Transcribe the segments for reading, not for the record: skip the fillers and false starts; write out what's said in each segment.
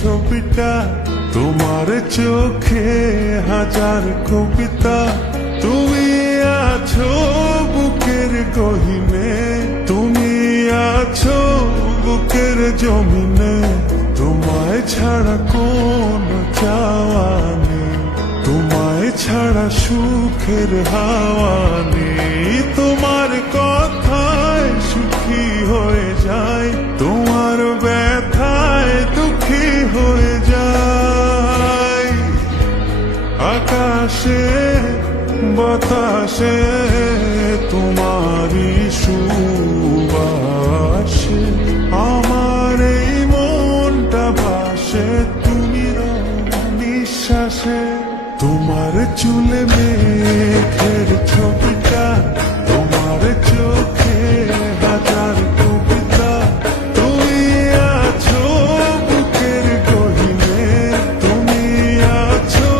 ছবিটা, তোমার চোখে হাজার কবিতা। তুমি আছো বুকের গহীনে, তুমি আছো বুকের জমিনে। তোমায় ছাড়া কোন চাওয়া নেই, তোমায় ছাড়া সুখের হাওয়া নেই। তোমার কথায় সুখী হয়ে যায়, তোমার ব্যথায় দুঃখী হয়ে যায়। আকাশে বাতাসে তোমারই সুবাসে আমার এই মনটা ভাসে। তুমি নিঃশ্বাসে, তোমার চুলে মেঘের ছবিটা, তোমার চোখে হাজার কবিতা। তুমি আছো বুকের গহীনে, তুমি আছো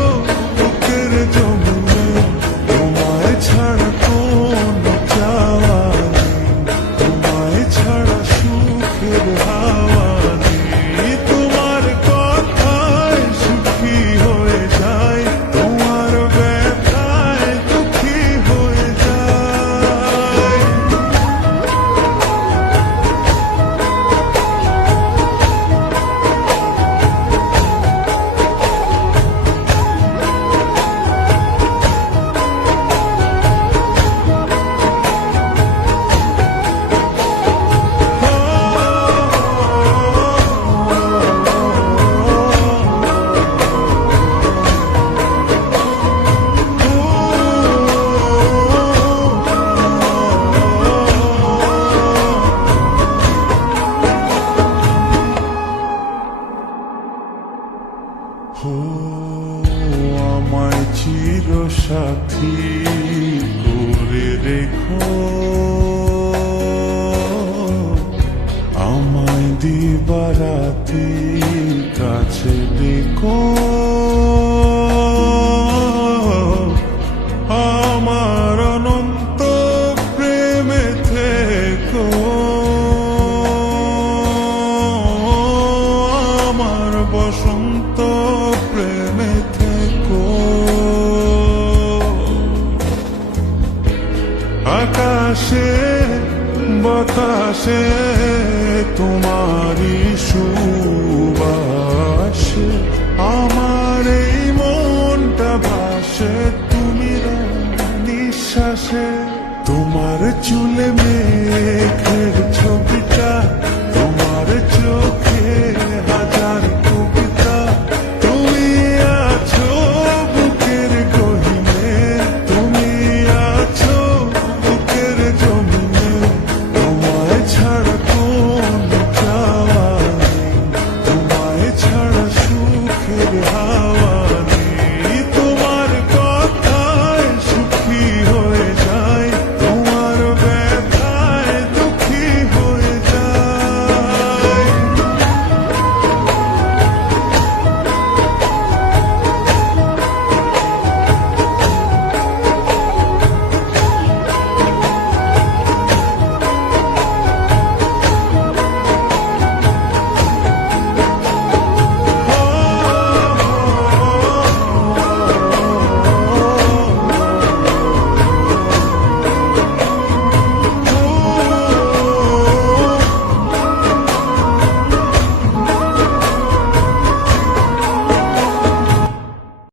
বুকের জমিনে। তোমায় ছাড়া কোন চাওয়া নেই, তোমায় ছাড়া সুখের হাওয়া নেই। তোমার কথায় সুখী হয়ে যায়, তোমার ব্যথায় দুঃখী হয়ে যায়। ও আমায় চির সাথী করে রেখো, আমায় দিবারাতি কাছে ডেকো। আমার অনন্ত প্রেমে থেকো, আমার বসন্ত প্রেমে থেকো। আকাশে বাতাসে তোমারই সুবাসে আমার এই মনটা ভাসে। তুমি নিঃশ্বাসে, তোমার চুলে মেঘ